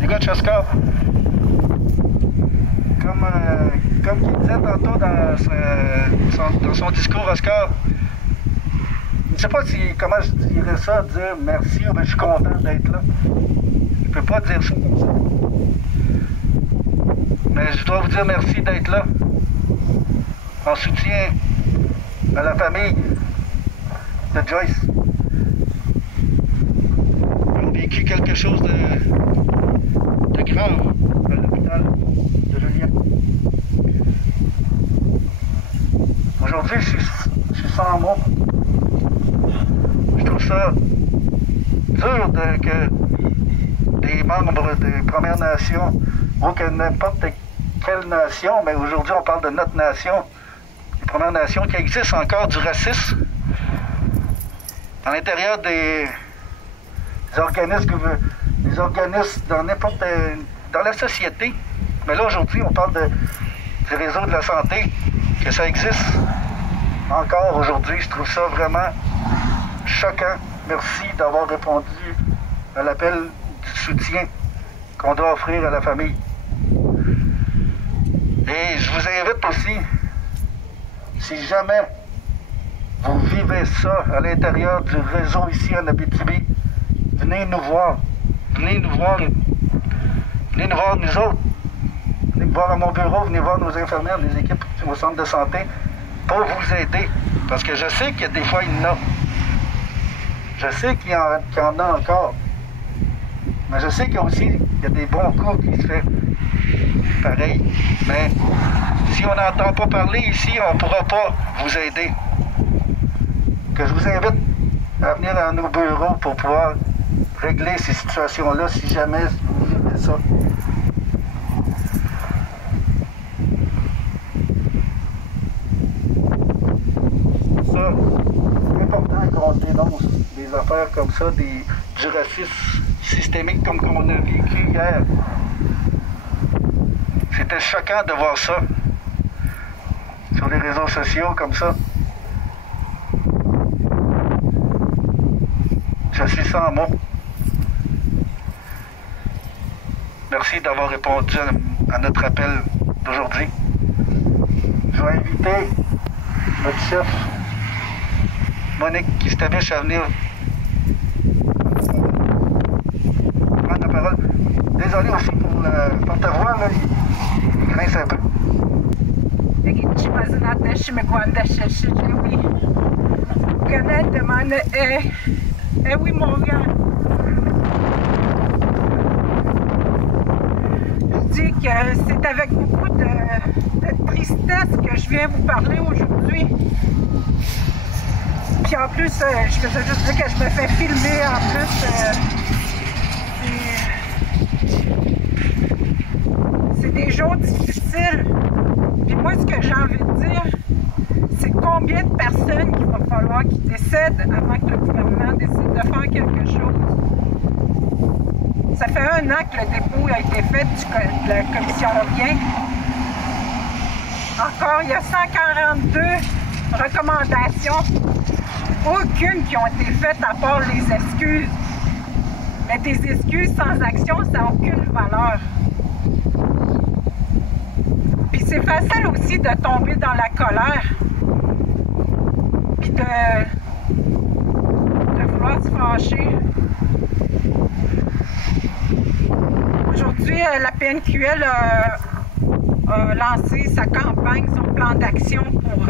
les gars de Chaska. Comme il disait tantôt dans son discours, Oscar, je ne sais pas comment je dirais ça, dire merci, mais je suis content d'être là. Je ne peux pas dire ça comme ça. Mais je dois vous dire merci d'être là, en soutien à la famille de Joyce. Ils ont vécu quelque chose de grave à l'hôpital de Julien. Aujourd'hui, je suis sans mots. Je trouve ça dur que des membres des Premières Nations, ou que n'importe quelle nation, mais aujourd'hui on parle de notre nation, les Premières Nations, qui existe encore du racisme à l'intérieur des organismes dans la société. Mais là aujourd'hui on parle du réseau de la santé, que ça existe encore aujourd'hui. Je trouve ça vraiment choquant. Merci d'avoir répondu à l'appel du soutien qu'on doit offrir à la famille. Et je vous invite aussi, si jamais vous vivez ça à l'intérieur du réseau ici en Abitibi, venez nous voir. Venez nous voir nous autres. Venez me voir à mon bureau, venez voir nos infirmières, les équipes au centre de santé pour vous aider. Parce que je sais qu'il y a des fois, il y en a. Je sais qu'il y en a encore. Mais je sais qu'il y a aussi des bons coups qui se font pareil. Mais si on n'entend pas parler ici, on ne pourra pas vous aider. Que je vous invite à venir dans nos bureaux pour pouvoir régler ces situations-là si jamais vous vivez ça. C'est important qu'on dénonce des affaires comme ça, du racisme systémique comme on a vécu hier. C'était choquant de voir ça sur les réseaux sociaux comme ça. Je suis sans mots. Merci d'avoir répondu à notre appel d'aujourd'hui. Je vais inviter notre chef, Monique, qui s'attache à venir prendre la parole. Désolé aussi pour le porte-voix, là, il grince un peu. Oui, Montréal. Je dis que c'est avec beaucoup de tristesse que je viens vous parler aujourd'hui. Puis en plus, je faisais juste dire que je me fais filmer. En plus, c'est des jours difficiles. Puis moi, ce que j'ai envie de dire, c'est combien de personnes qu'il va falloir qu'ils décèdent avant que le gouvernement décide de faire quelque chose. Ça fait 1 an que le dépôt a été fait de la commission Rien. Encore, il y a 142 recommandations. Aucune qui ont été faites à part les excuses. Mais des excuses sans action, ça n'a aucune valeur. Puis c'est facile aussi de tomber dans la colère. Puis de vouloir se fâcher. Aujourd'hui, la PNQL a lancé sa campagne, son plan d'action pour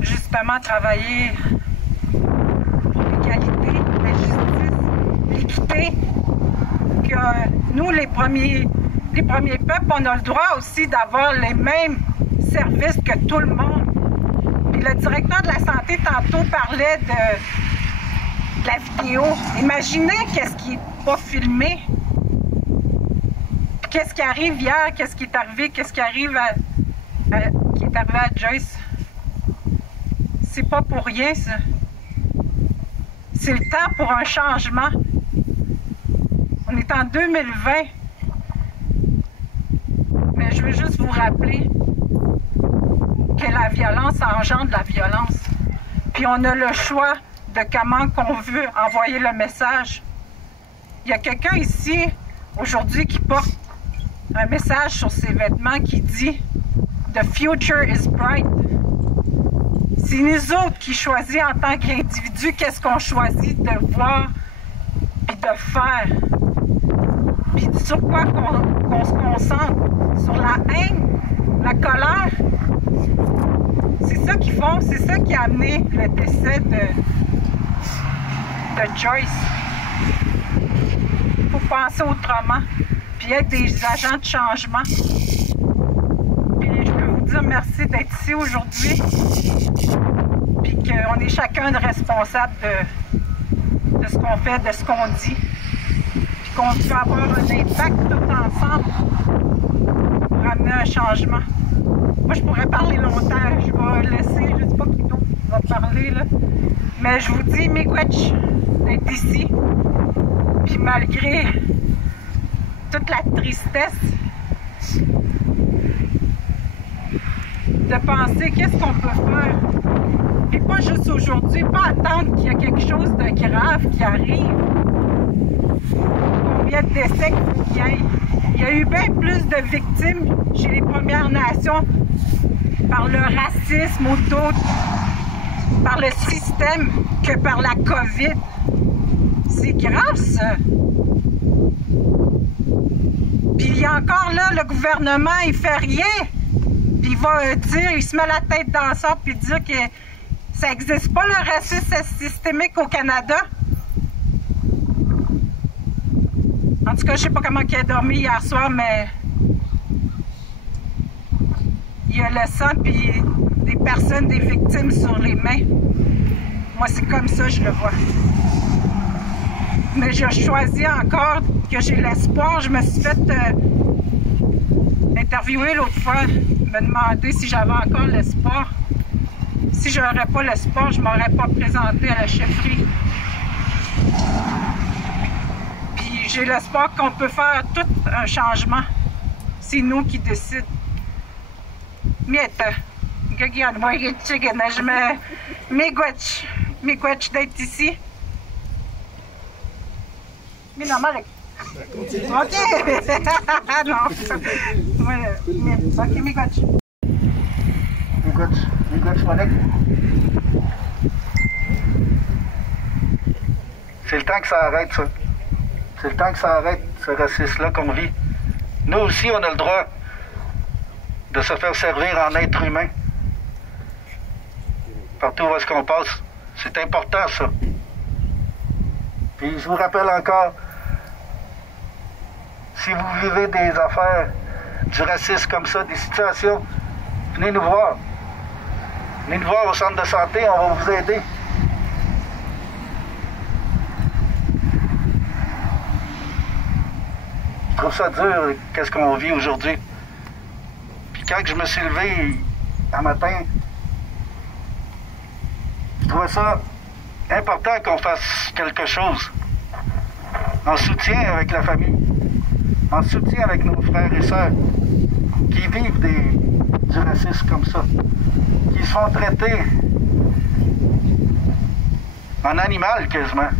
justement travailler pour l'égalité, la justice, l'équité. Que nous, les premiers peuples, on a le droit aussi d'avoir les mêmes services que tout le monde. Puis le directeur de la santé tantôt parlait de la vidéo. Imaginez qu'est-ce qui n'est pas filmé. Qu'est-ce qui arrive hier, qu'est-ce qui est arrivé, qu'est-ce qui arrive à Joyce. C'est pas pour rien, ça. C'est le temps pour un changement. On est en 2020. Mais je veux juste vous rappeler que la violence engendre la violence. Puis on a le choix de comment qu'on veut envoyer le message. Il y a quelqu'un ici, aujourd'hui, qui porte un message sur ses vêtements qui dit « The future is bright ». C'est nous autres qui choisissons en tant qu'individus qu'est-ce qu'on choisit de voir et de faire. Puis sur quoi qu'on se concentre? Sur la haine, la colère. C'est ça qu'ils font, c'est ça qui a amené le décès de Joyce. Il faut penser autrement, puis être des agents de changement. Puis je peux vous dire merci d'être ici aujourd'hui, puis qu'on est chacun responsable de ce qu'on fait, de ce qu'on dit, puis qu'on peut avoir un impact tout ensemble pour amener un changement. Moi, je pourrais parler longtemps, je vais laisser, je ne sais pas qui d'autre va parler, là. Mais je vous dis, miigwech, d'être ici, puis malgré toute la tristesse, de penser qu'est-ce qu'on peut faire. Puis pas juste aujourd'hui, pas attendre qu'il y a quelque chose de grave qui arrive. Combien de décès qu'il y a. Il y a eu bien plus de victimes chez les Premières Nations par le racisme ou d'autres, par le système, que par la COVID. C'est grave, ça. Puis il y a encore là, le gouvernement, il fait rien. Puis il va dire, il se met la tête dans ça, puis dire que ça n'existe pas, le racisme systémique au Canada. En tout cas, je sais pas comment il a dormi hier soir, mais il y a le sang, puis des personnes, des victimes sur les mains. Moi, c'est comme ça que je le vois. Mais j'ai choisi encore que j'ai l'espoir. Je me suis fait interviewer l'autre fois, me demander si j'avais encore l'espoir. Si je n'aurais pas l'espoir, je ne m'aurais pas présenté à la chefferie. Puis j'ai l'espoir qu'on peut faire tout un changement. C'est nous qui décidons. Miette, gagian, moi, je me miigwech d'être ici. Mais normal. Ok. Non. Ok, miigwech. Miigwech, Monek. C'est le temps que ça arrête, ça. C'est le temps que ça arrête, ce racisme-là qu'on vit. Nous aussi, on a le droit de se faire servir en être humain. Partout où est-ce qu'on passe. C'est important, ça. Puis je vous rappelle encore, si vous vivez des affaires, du racisme comme ça, des situations, venez nous voir. Venez nous voir au centre de santé, on va vous aider. Je trouve ça dur, qu'est-ce qu'on vit aujourd'hui. Puis quand je me suis levé un matin, je trouvais ça important qu'on fasse quelque chose. En soutien avec la famille. En soutien avec nos frères et sœurs qui vivent du racisme comme ça. Qui se font traiter en animal quasiment.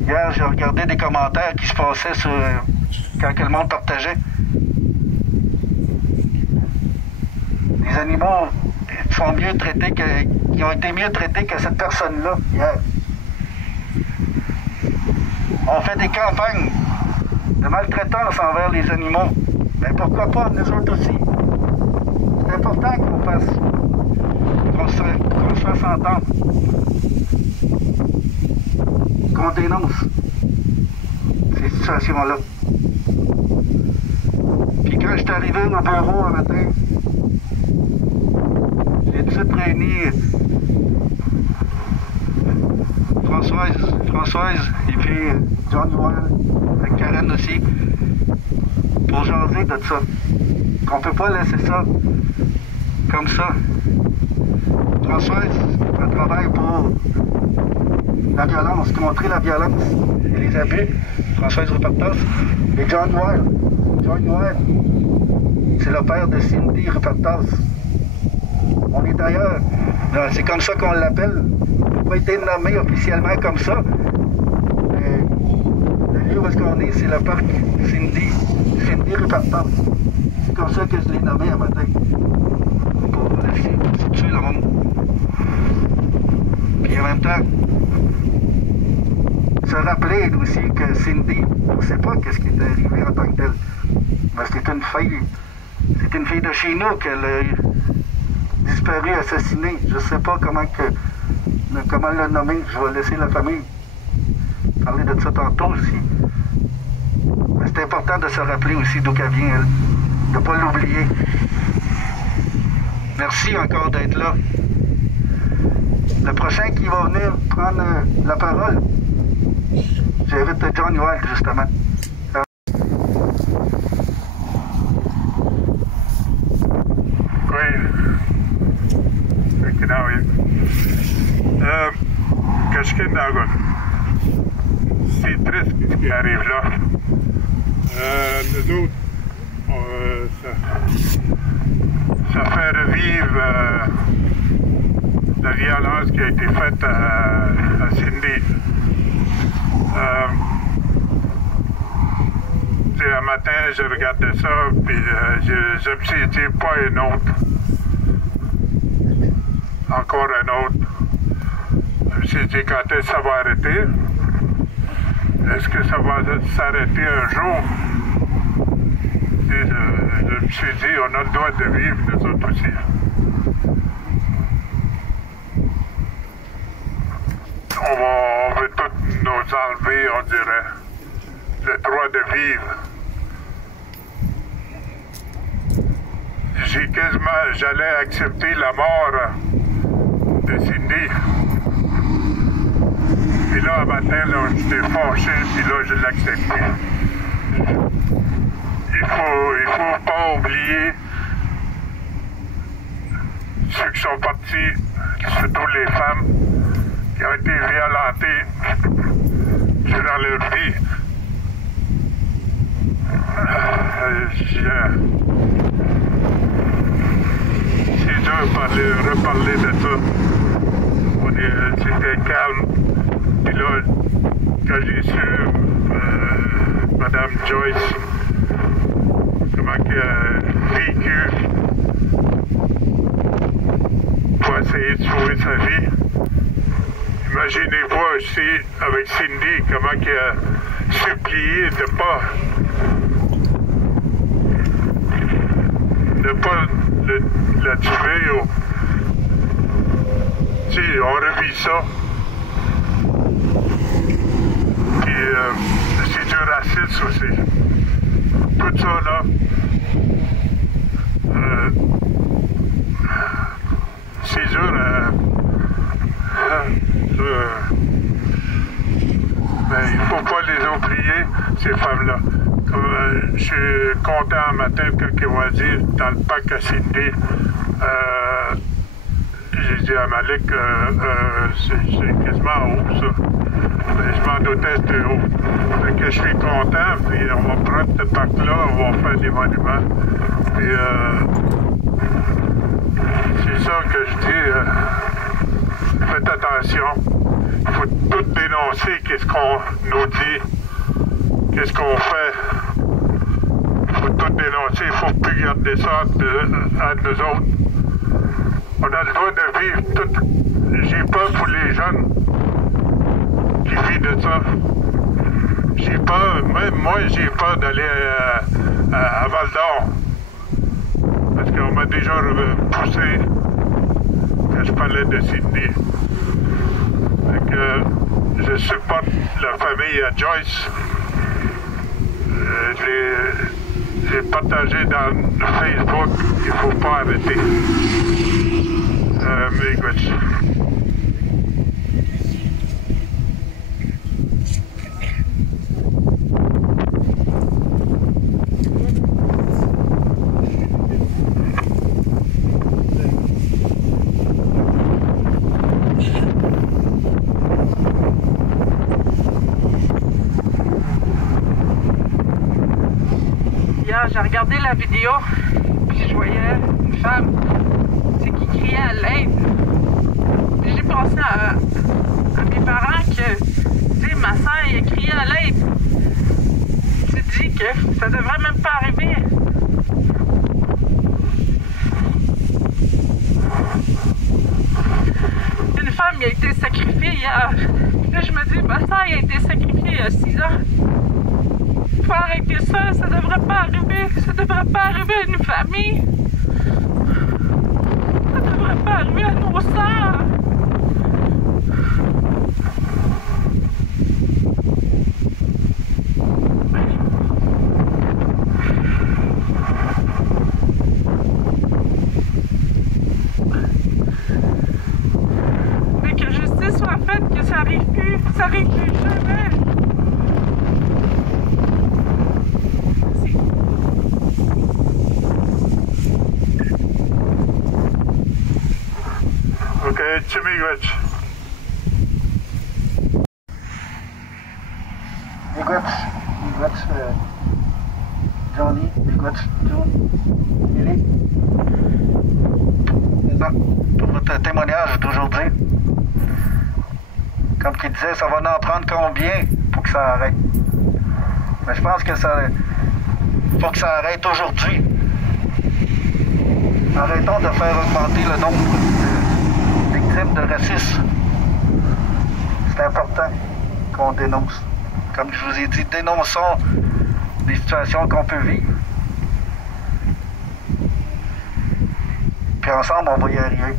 Hier, j'ai regardé des commentaires qui se passaient sur quand le monde partageait. Les animaux sont mieux traités qui ont été mieux traités que cette personne-là hier. On fait des campagnes de maltraitance envers les animaux. Mais pourquoi pas nous autres aussi? C'est important qu'on se fasse entendre. Qu'on dénonce ces situations-là. Puis quand je suis arrivé au bureau un matin, j'ai tout de suite réuni Françoise et puis John Wall, avec Karen aussi, pour jaser de ça. Qu'on peut pas laisser ça comme ça. Françoise, elle travaille pour la violence, contrer la violence et les abus. Françoise Rupertas. Et John Wall, c'est le père de Cindy Rupertas. On est d'ailleurs, c'est comme ça qu'on l'appelle. pas été nommé officiellement comme ça. Mais le lieu où est-ce qu'on est, c'est le parc Cindy Rupert. C'est comme ça que je l'ai nommé un matin. Pour situer le monde. Puis en même temps, se rappeler aussi que Cindy, on ne sait pas qu'est-ce qui est arrivé en tant que tel. Mais c'était une fille de chez nous qu'elle a disparu, assassinée. Je ne sais pas comment le nommer. Je vais laisser la famille parler de ça tantôt aussi. Mais c'est important de se rappeler aussi d'où elle vient, elle. De ne pas l'oublier. Merci encore d'être là. Le prochain qui va venir prendre la parole, j'invite John Wald, justement. Oui. Qu'est-ce qu'il y a? C'est triste ce qui arrive là. Nous autres, ça fait revivre la violence qui a été faite à Cindy. Un matin, je regardais ça, puis je me suis dit, pas une autre. Encore un autre. Je me suis dit, quand est-ce que ça va arrêter? Est-ce que ça va s'arrêter un jour? Et je me suis dit, on a le droit de vivre, nous autres aussi. On veut tous nous enlever, on dirait, le droit de vivre. J'allais accepter la mort de Cindy. Puis là, un matin, j'étais fâché, puis là, je l'ai accepté. Il faut pas oublier ceux qui sont partis, surtout les femmes, qui ont été violentées durant leur vie. C'est dur de reparler de ça. C'était calme. Puis là, quand j'ai su Mme Joyce, comment elle a vécu pour essayer de sauver sa vie, imaginez-vous aussi avec Cindy comment elle a supplié de pas la tuer. Tu sais, on revit ça. Puis c'est du racisme aussi. Tout ça là. C'est dur mais il ne faut pas les oublier, ces femmes-là. Je suis content un matin quand ils m'ont dit dans le parc à Cindy, j'ai dit à Malik, c'est quasiment haut ça. Mais je m'en doutais c'était haut. Fait que je suis content, puis on va prendre ce parc-là, on va faire des monuments. Puis c'est ça que je dis, faites attention. Il faut tout dénoncer qu'est-ce qu'on nous dit, qu'est-ce qu'on fait. Il faut tout dénoncer, il ne faut plus garder ça à nous autres. On a le droit de vivre tout. J'ai peur pour les jeunes qui vivent de ça. J'ai peur, même moi j'ai peur d'aller à Val-d'Or. Parce qu'on m'a déjà poussé quand je parlais de Sydney. Fait que je supporte la famille à Joyce. J'ai partagé dans Facebook qu'il ne faut pas arrêter. Miigwech. Hier, j'ai regardé la vidéo, puis je voyais une femme qui criait à l'aide. j'ai pensé à mes parents que, tu sais, ma soeur a crié à l'aide. Tu dis que ça devrait même pas arriver. Une femme qui a été sacrifiée il y a... Là, je me dis, ma soeur a été sacrifiée il y a 6 ans. Faut arrêter ça, ça devrait pas arriver. Ça devrait pas arriver à une famille. Ça devrait pas arriver à nos sœurs. Mais que justice soit faite, que ça arrive plus jamais. Merci. OK, Chimiigwech. Miigwech, Johnny, Miigwech, June, Emily. C'est ça, pour votre témoignage d'aujourd'hui. Comme qu'il disait, ça va en prendre combien pour que ça arrête? Mais je pense que ça... faut que ça arrête aujourd'hui. Arrêtons de faire augmenter le nombre de victimes de racisme. C'est important qu'on dénonce. Comme je vous ai dit, dénonçons les situations qu'on peut vivre. Puis ensemble, on va y arriver.